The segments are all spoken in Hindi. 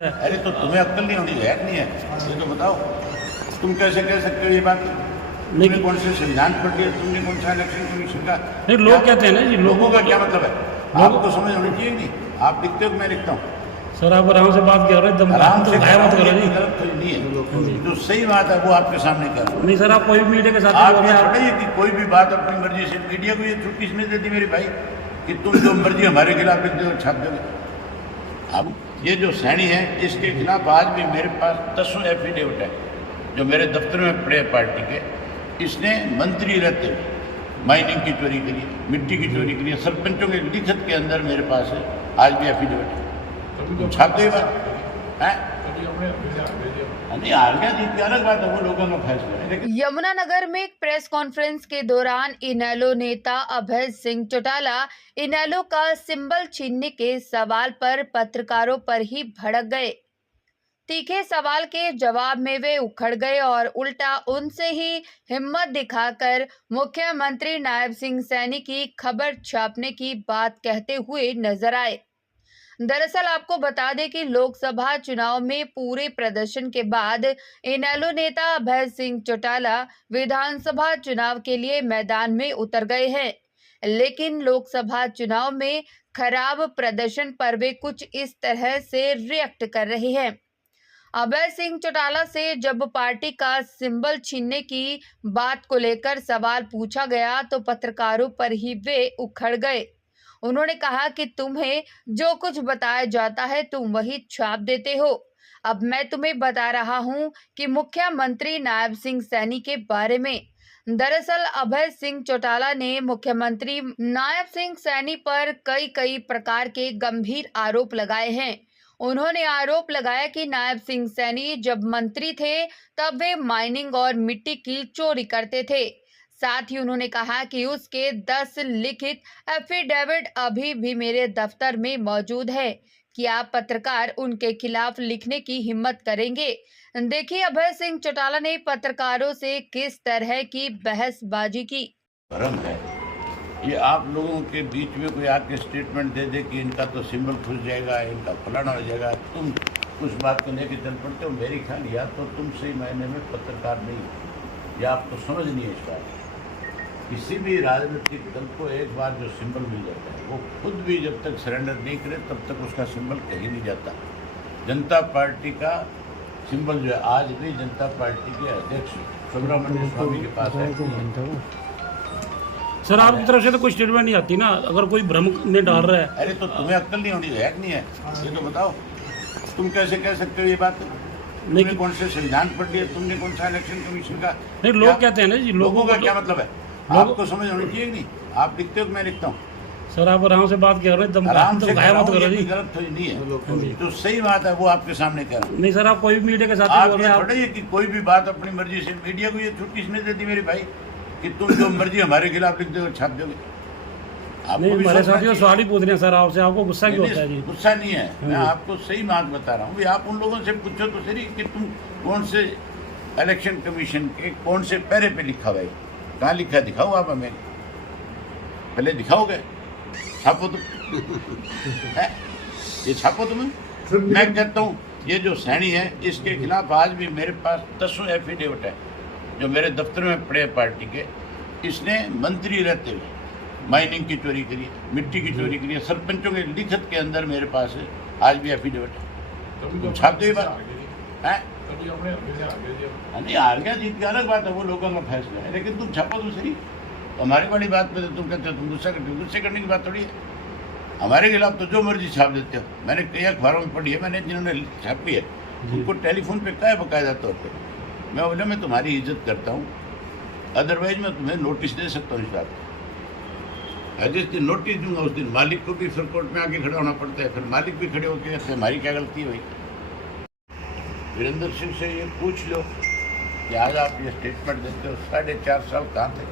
अरे तो तुम्हें अक्ल नहीं होनी है नहीं है, ये तो बताओ। तुम कैसे कह सकते हो ये बात? तुमने कौन से संविधान पढ़ लिया? तुमने कौन सा इलेक्शन कमीशन का? नहीं, लोग कहते हैं ना जी, लोगों का क्या मतलब है? आपको समझ होनी चाहिए नहीं। आप लिखते हो कि मैं लिखता हूँ? सर आप आराम से बात कर रहे हैं, आराम से घाया मत करो जी। गलत तो नहीं है, जो सही बात है वो आपके सामने कर रहा हूँ। नहीं सर, आप कोई भी मीडिया के साथ आप ये थोड़ा ही कि कोई भी बात अपनी मर्जी से, मीडिया को ये छुट्टी इसने दे दी मेरे भाई कि तुम जो मर्जी हमारे खिलाफ लिख दो, छाप दोगे। अब ये जो सैनी है इसके खिलाफ आज भी मेरे पास 10 एफिडेविट है जो मेरे दफ्तर में पड़े पार्टी के। इसने मंत्री रहते हुए माइनिंग की चोरी करी, मिट्टी की चोरी करी, सरपंचों के लिखत के अंदर मेरे पास है आज भी एफिडेविट है। छाप दे बात है नहीं, आ गया जीत की अलग बात है, वो लोगों का फैसला है। लेकिन यमुनानगर में एक प्रेस कॉन्फ्रेंस के दौरान इनेलो नेता अभय सिंह चौटाला इनेलो का सिंबल छीनने के सवाल पर पत्रकारों पर ही भड़क गए। तीखे सवाल के जवाब में वे उखड़ गए और उल्टा उनसे ही हिम्मत दिखाकर मुख्यमंत्री नायब सिंह सैनी की खबर छापने की बात कहते हुए नजर आए। दरअसल आपको बता दें कि लोकसभा चुनाव में पूरे प्रदर्शन के बाद इनेलो नेता अभय सिंह चौटाला विधानसभा चुनाव के लिए मैदान में उतर गए हैं, लेकिन लोकसभा चुनाव में खराब प्रदर्शन पर वे कुछ इस तरह से रिएक्ट कर रहे हैं। अभय सिंह चौटाला से जब पार्टी का सिंबल छीनने की बात को लेकर सवाल पूछा गया तो पत्रकारों पर ही वे उखड़ गए। उन्होंने कहा कि तुम्हें जो कुछ बताया जाता है तुम वही छाप देते हो। अब मैं तुम्हें बता रहा हूं कि मुख्यमंत्री नायब सिंह सैनी के बारे में। दरअसल अभय सिंह चौटाला ने मुख्यमंत्री नायब सिंह सैनी पर कई प्रकार के गंभीर आरोप लगाए हैं। उन्होंने आरोप लगाया कि नायब सिंह सैनी जब मंत्री थे तब वे माइनिंग और मिट्टी की चोरी करते थे। साथ ही उन्होंने कहा कि उसके 10 लिखित एफिडेविट अभी भी मेरे दफ्तर में मौजूद है। क्या पत्रकार उनके खिलाफ लिखने की हिम्मत करेंगे? देखिए अभय सिंह चौटाला ने पत्रकारों से किस तरह की बहसबाजी की। भ्रम है ये, आप लोगों के बीच में कोई आके स्टेटमेंट दे दे कि इनका तो सिंबल खुल जाएगा, इनका फलाना हो जाएगा, तुम उस बात को लेकर चल पड़ते हो। मेरी ख्याल या तो तुम सही मायने में पत्रकार नहीं या आपको समझ नहीं है इस बात। किसी भी राजनीतिक दल को एक बार जो सिंबल मिल जाता है वो खुद भी जब तक सरेंडर नहीं करे तब तक उसका सिंबल कहीं नहीं जाता। जनता पार्टी का सिंबल जो है आज भी जनता पार्टी के अध्यक्ष सुब्रमण्यम स्वामी के पास है। सर आपकी तरफ से तो कोई स्टेटमेंट नहीं आती ना, अगर कोई भ्रम में डाल रहा है। अरे तो तुम्हें अक्ल नहीं होनी है नहीं है, ये तो बताओ। तुम कैसे कह सकते हो ये बात? तुमने कौन से संविधान पढ़ लिया? तुमने कौन सा इलेक्शन कमीशन का? नहीं, लोग कहते हैं ना जी, लोगों का क्या मतलब है? आपको समझ होनी चाहिए नहीं। आप लिखते हो कि मैं लिखता हूँ? सर आप आराम से बात कर रहे हैं, आराम से घाया मत करो जी। गलत तो नहीं है, जो सही बात है वो आपके सामने कह रहा हूँ। नहीं सर, आप कोई भी मीडिया के साथ आप ये थोड़ा ही कि कोई भी बात अपनी मर्जी से, मीडिया को ये छुट्टी इसने दे दी मेरे भाई कि तुम जो मर्जी हमारे खिलाफ लिख दो, छाप दोगे। नहीं, हमारे साथ जो सवाल ही पूछ रहे हैं सर आपसे, आपको गुस्सा क्यों होता है जी? गुस्सा नहीं है, मैं आपको सही बात बता रहा हूँ। आप उन लोगों से पूछो तो सही कि तुम कौन से इलेक्शन कमीशन के कौन से पैरे पे लिखा हुआ है, कहाँ लिखा है? दिखाओ आप हमें, पहले दिखाओगे, छापो तुम है? ये छापो तुम्हें। मैं कहता हूँ ये जो सैनी है इसके खिलाफ आज भी मेरे पास 10 एफिडेविट है जो मेरे दफ्तर में पड़े पार्टी के। इसने मंत्री रहते हुए माइनिंग की चोरी करी, मिट्टी की चोरी करी, सरपंचों के लिखत के अंदर मेरे पास है आज भी एफिडेविट है। छाप दे बात है नहीं, आ गया जीत की अलग बात है, वो लोगों का फैसला है। लेकिन तुम छापो तो सही। हमारी वाली बात पे तुम कहते हो तुम गुस्सा करते हो, गुस्से करने की बात थोड़ी है। हमारे खिलाफ तो जो मर्जी छाप देते हो। मैंने कई अखबारों में पढ़ी है, मैंने जिन्होंने छापी है उनको टेलीफोन पे कहा है बाकायदा तौर पर। मैं बोला मैं तुम्हारी इज्जत करता हूँ, अदरवाइज मैं तुम्हें नोटिस दे सकता हूँ इस बात का। जिस दिन नोटिस दूंगा उस दिन मालिक को भी फिर कोर्ट में आके खड़ा होना पड़ता है, फिर मालिक भी खड़े होकर कहते हैं हमारी क्या गलती हुई। वीरेंद्र सिंह से ये पूछ लो कि आज आप ये स्टेटमेंट देते हो, 4.5 साल कहाँ थे,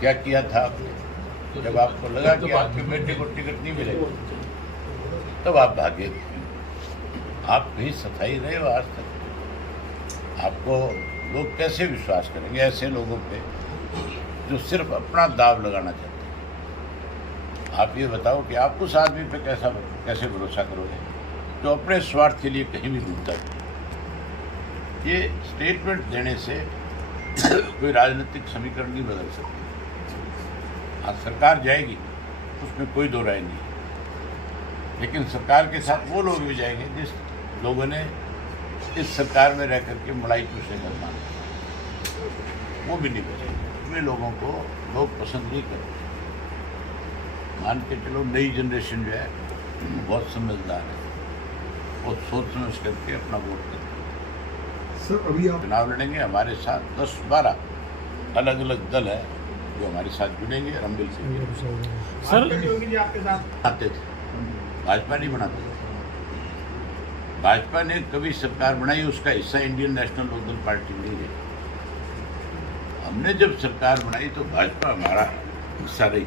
क्या किया था आपने? जब आपको लगा कि आपके बेटे को टिकट नहीं मिलेगा तब आप भागे। आप कहीं सफाई रहे हो आज तक? आपको लोग कैसे विश्वास करेंगे ऐसे लोगों पे जो सिर्फ अपना दाव लगाना चाहते हैं? आप ये बताओ कि आप उस आदमी पे कैसे भरोसा करोगे? जो अपने स्वार्थ के लिए कहीं भी घूमता है। ये स्टेटमेंट देने से कोई राजनीतिक समीकरण नहीं बदल सकती। आज सरकार जाएगी, उसमें कोई दो राय नहीं है, लेकिन सरकार के साथ वो लोग भी जाएंगे जिस लोगों ने इस सरकार में रह करके मलाई चूसे कर माना, वो भी नहीं बचेंगे। वे लोगों को लोग पसंद नहीं करते। मान के चलो नई जनरेशन जो है बहुत समझदार है, वो सोच समझ करके अपना वोट करते हैं। सर अभी आप चुनाव लड़ेंगे, हमारे साथ 10-12 अलग अलग दल है जो हमारे साथ जुड़ेंगे और हम मिलकर सर आते थे। भाजपा नहीं बनाते थे। भाजपा ने कभी सरकार बनाई, उसका हिस्सा इंडियन नेशनल लोकदल पार्टी नहीं है। हमने जब सरकार बनाई तो भाजपा हमारा हिस्सा रही।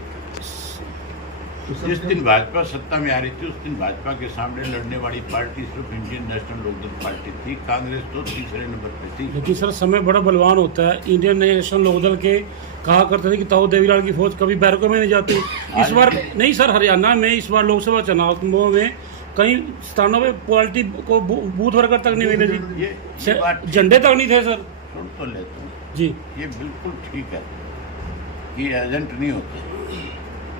जिस दिन भाजपा सत्ता में आ रही थी उस दिन भाजपा के सामने लड़ने वाली पार्टी सिर्फ इंडियन नेशनल लोकदल पार्टी थी। कांग्रेस तो तीसरे नंबर पे थी। लेकिन सर समय बड़ा बलवान होता है। इंडियन नेशनल लोकदल के कहा करते थे कि ताऊ देवीलाल की फौज कभी बैरकों में नहीं जाती। इस बार नहीं सर, हरियाणा में इस बार लोकसभा चुनावों में कई स्थानों पे पार्टी को बूथ वर्कर तक नहीं मिले जी। ये बात झंडे तक नहीं थे सर। सुन तो लेता हूँ जी, ये बिल्कुल ठीक है कि एजेंट नहीं होते।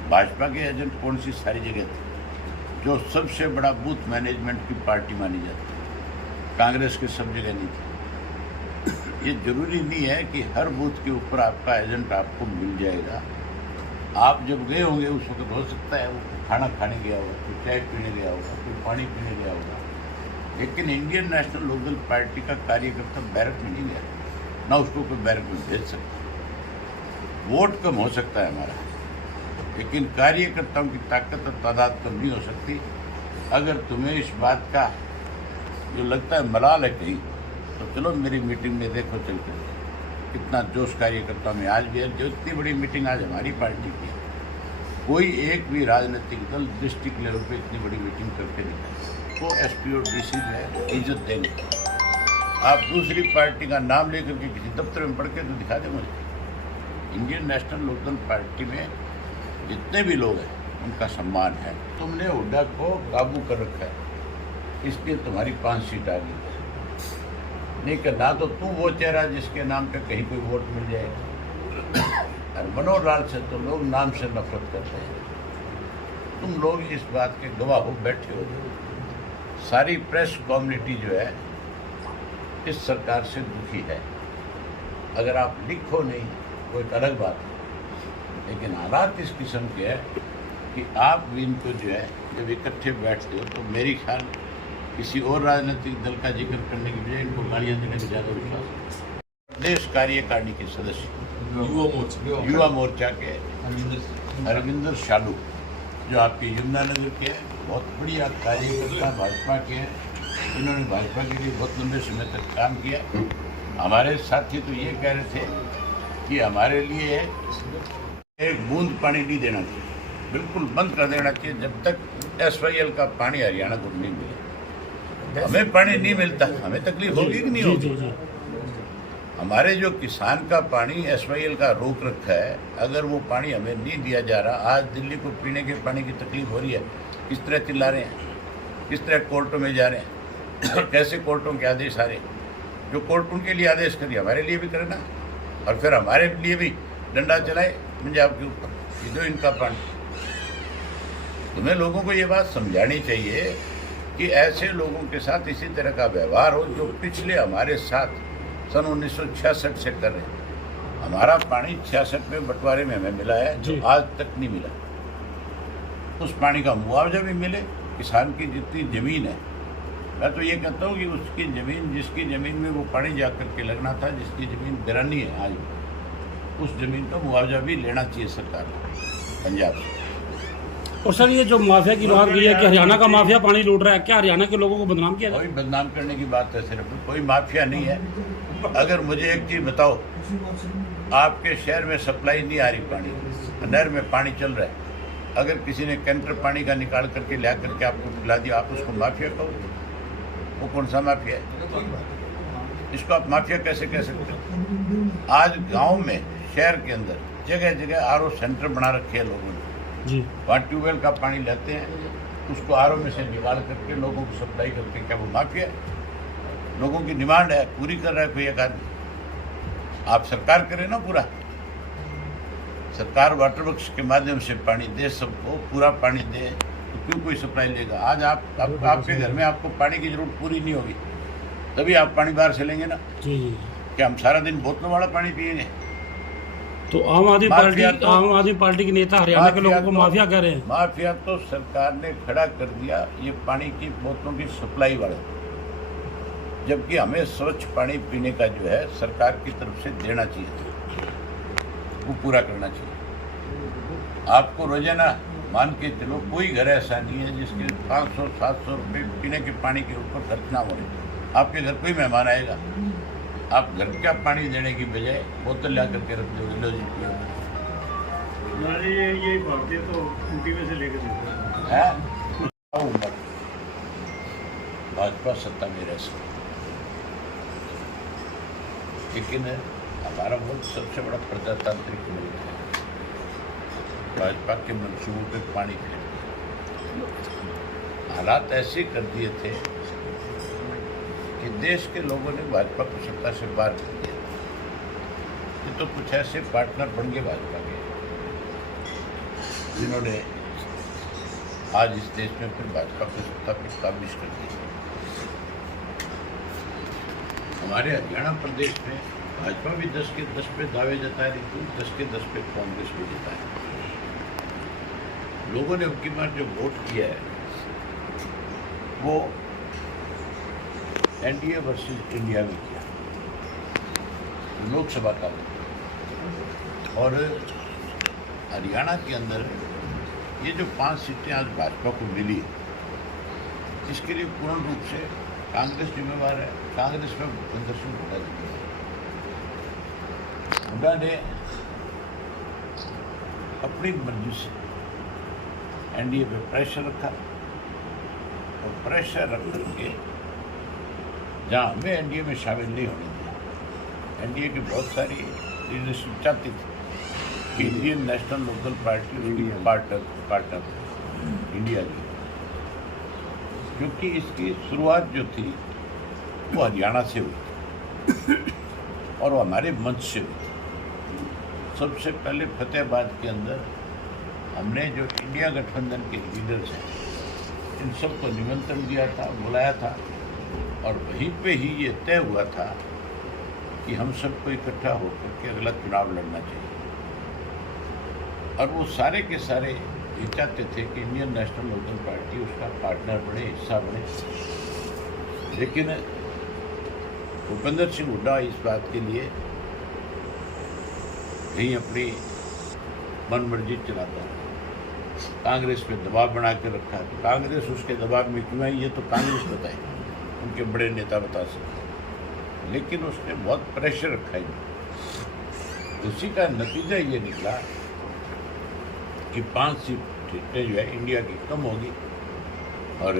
भाजपा के एजेंट कौन सी सारी जगह थे, जो सबसे बड़ा बूथ मैनेजमेंट की पार्टी मानी जाती है। कांग्रेस के सब जगह नहीं थी। ये जरूरी नहीं है कि हर बूथ के ऊपर आपका एजेंट आपको मिल जाएगा। आप जब गए होंगे उस वक्त हो सकता है वो खाना खाने गया होगा, कोई चाय पीने गया होगा, कोई पानी पीने गया होगा, लेकिन इंडियन नेशनल लोकदल पार्टी का कार्यकर्ता बैरक में नहीं गया, ना उसको कोई बैरक में भेज सकता। वोट कम हो सकता है हमारा, लेकिन कार्यकर्ताओं की ताकत और तादाद कम नहीं हो सकती। अगर तुम्हें इस बात का जो लगता है मलाल है कहीं, तो चलो मेरी मीटिंग में देखो चल कर कितना जोश कार्यकर्ताओं में आज भी है। जो इतनी बड़ी मीटिंग आज हमारी पार्टी की, कोई एक भी राजनीतिक दल डिस्ट्रिक्ट लेवल पे इतनी बड़ी मीटिंग करके नहीं, तो एसपी और डीसी जो है इज्जत देंगे। आप दूसरी पार्टी का नाम लेकर के किसी दफ्तर में पढ़ के तो दिखा दें मुझे। इंडियन नेशनल लोकदल पार्टी में जितने भी लोग हैं उनका सम्मान है। तुमने हुड्डा को काबू कर रखा है, इसलिए तुम्हारी 5 सीट आ गई। नहीं कि ना तो तू वो चेहरा जिसके नाम पे कहीं कोई वोट मिल जाएगा। और मनोहर लाल से तो लोग नाम से नफरत करते हैं। तुम लोग इस बात के गवाह हो बैठे हो। सारी प्रेस कम्युनिटी जो है इस सरकार से दुखी है। अगर आप लिखो नहीं वो एक अलग बात है, लेकिन हालात इस किस्म के है कि आप भी इनको जो है जब इकट्ठे बैठते हो तो मेरी ख्याल किसी और राजनीतिक दल का जिक्र करने की बजाय इनको गालियाँ देने में ज़्यादा विश्वास है। प्रदेश कार्यकारिणी के सदस्य युवा मोर्चा के हरविंदर शालू, जो आपके यमुनानगर के हैं, बहुत बढ़िया कार्यकर्ता भाजपा के हैं। इन्होंने भाजपा के लिए बहुत लंबे समय तक काम किया। हमारे साथी तो ये कह रहे थे कि हमारे लिए एक बूंद पानी नहीं देना चाहिए, बिल्कुल बंद कर देना चाहिए जब तक SYL का पानी हरियाणा को नहीं मिले। हमें पानी नहीं मिलता, हमें तकलीफ होगी कि नहीं होगी? हमारे जो किसान का पानी SYL का रोक रखा है, अगर वो पानी हमें नहीं दिया जा रहा, आज दिल्ली को पीने के पानी की तकलीफ हो रही है, किस तरह चिल्ला रहे हैं, किस तरह कोर्टों में जा रहे हैं, कैसे कोर्टों के आदेश आ रहे हैं। जो कोर्ट उनके लिए आदेश करिए, हमारे लिए भी करे ना, और फिर हमारे लिए भी डंडा चलाए पंजाब के ऊपर कि दो इनका पानी। तुम्हें लोगों को ये बात समझानी चाहिए कि ऐसे लोगों के साथ इसी तरह का व्यवहार हो जो पिछले हमारे साथ सन 1966 से कर रहे हैं। हमारा पानी 66 में बंटवारे में हमें मिला है, जो आज तक नहीं मिला। उस पानी का मुआवजा भी मिले। किसान की जितनी ज़मीन है, मैं तो ये कहता हूँ कि उसकी ज़मीन, जिसकी ज़मीन में वो पानी जा कर के लगना था, जिसकी ज़मीन गिरानी है आज, उस ज़मीन का मुआवजा भी लेना चाहिए सरकार को पंजाब से। और सर ये जो माफिया की बात की है कि हरियाणा का माफिया पानी लूट रहा है, क्या हरियाणा के लोगों को बदनाम किया जाए? कोई बदनाम करने की बात है, सिर्फ कोई माफिया नहीं है। अगर मुझे एक चीज़ बताओ, आपके शहर में सप्लाई नहीं आ रही पानी, नहर में पानी चल रहा है, अगर किसी ने कैंटर पानी का निकाल करके ला करके आपको पिला दिया, आप उसको माफिया कहो? वो कौन सा माफिया है? इसको आप माफिया कैसे कह सकते हो? आज गांव में, शहर के अंदर जगह जगह RO सेंटर बना रखे हैं लोगों ने। जी, वहाँ ट्यूबवेल का पानी लेते हैं, उसको आरओ में से निकाल करके लोगों को सप्लाई करके, क्या वो माफिया है? लोगों की डिमांड है, पूरी कर रहा है कोई एक आदमी। आप सरकार करें ना पूरा, सरकार वाटर वर्क्स के माध्यम से पानी दे, सबको पूरा पानी दे, तो क्यों कोई सप्लाई लेगा? आज आपके घर में आपको पानी की जरूरत पूरी नहीं होगी, तभी आप पानी बाहर से लेंगे ना। जी। क्या हम सारा दिन बोतलों वाला पानी पिएंगे? तो आम आदमी पार्टी के नेता हरियाणा के लोगों को माफिया कह रहे हैं। माफिया तो सरकार ने खड़ा कर दिया ये पानी की बोतलों की सप्लाई वाले, जबकि हमें स्वच्छ पानी पीने का जो है सरकार की तरफ से देना चाहिए, वो पूरा करना चाहिए। आपको रोजाना मान के चलो कोई घर ऐसा नहीं है जिसके 500-700 रुपये पीने के पानी के ऊपर खर्च ना हो। आपके घर कोई मेहमान आएगा, आप घर का पानी देने की बजाय बोतल ला करके रख दोगे, लो जी पियो। ये भारतीय तो यूपी में से लेकर देते है भाजपा सत्ता में रह सकती, लेकिन हमारा मुल्क सबसे बड़ा प्रजातांत्रिक मुल्क है। भाजपा के मंसूबों पे पानी फेंक, हालात ऐसे कर दिए थे कि देश के लोगों ने भाजपा को सत्ता से बाहर कर दिया। ये तो कुछ ऐसे पार्टनर बन गए भाजपा के, जिन्होंने आज इस देश में फिर भाजपा को सत्ता पर काबिज कर दिया। हमारे हरियाणा प्रदेश में भाजपा भी 10 के 10 पे दावे जता रही थी, 10 के 10 पे कांग्रेस भी जताए। लोगों ने उनकी बार जो वोट किया है वो एनडीए वर्सेस इंडिया में किया, लोकसभा का। और हरियाणा के अंदर ये जो 5 सीटें आज भाजपा को मिली, इसके लिए पूर्ण रूप से कांग्रेस जिम्मेवार है। कांग्रेस में भूपेंद्र सिंह हुड्डा जिम्मेवार। हुड्डा ने अपनी मर्जी से एनडीए पे प्रेशर रखा, और प्रेशर रख करके जहाँ हमें एनडीए में शामिल नहीं होने दिया। एनडीए की बहुत सारी लीडरशिप चाहती थी कि इंडियन नेशनल लोकल पार्टी उसकी पार्टनर इंडिया की, क्योंकि इसकी शुरुआत जो थी वो हरियाणा से हुई और वो हमारे मंच से हुई। सबसे पहले फतेहाबाद के अंदर हमने जो इंडिया गठबंधन के लीडर्स हैं, इन सबको निमंत्रण दिया था, बुलाया था, और वहीं पे ही ये तय हुआ था कि हम सबको इकट्ठा होकर के अगला चुनाव लड़ना चाहिए। और वो सारे के सारे ये चाहते थे कि इंडियन नेशनल लोकल पार्टी उसका पार्टनर बने, हिस्सा बने। लेकिन भूपेंद्र सिंह हुड्डा इस बात के लिए कहीं अपनी मनमर्जी चलाता है, कांग्रेस पे दबाव बना के रखा है। कांग्रेस उसके दबाव में क्यों आई, ये तो कांग्रेस बताए, उनके बड़े नेता बता सकते, लेकिन उसने बहुत प्रेशर रखा है। उसी का नतीजा ये निकला कि 5 सीटें जो है इंडिया की कम होगी और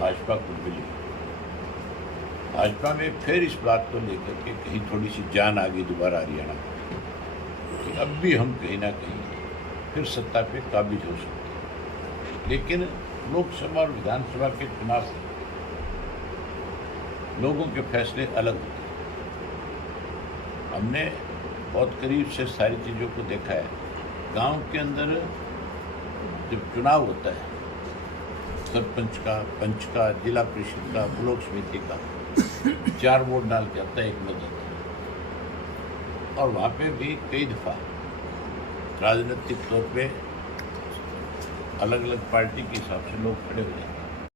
भाजपा को मिली। भाजपा में फिर इस बात को लेकर के कहीं थोड़ी सी जान आ गई दोबारा हरियाणा कि अब भी हम कहीं ना कहीं फिर सत्ता पे काबिज हो सकते हैं। लेकिन लोकसभा और विधानसभा के चुनाव लोगों के फैसले अलग होते हैं। हमने बहुत करीब से सारी चीज़ों को देखा है। गांव के अंदर जब चुनाव होता है, सरपंच का, पंच का, जिला परिषद का, ब्लॉक समिति का, 4 वोट डाल के आता है, 1 मत आता है। और वहाँ पे भी कई दफ़ा राजनीतिक तौर पे अलग अलग पार्टी के हिसाब से लोग खड़े हो जाते हैं।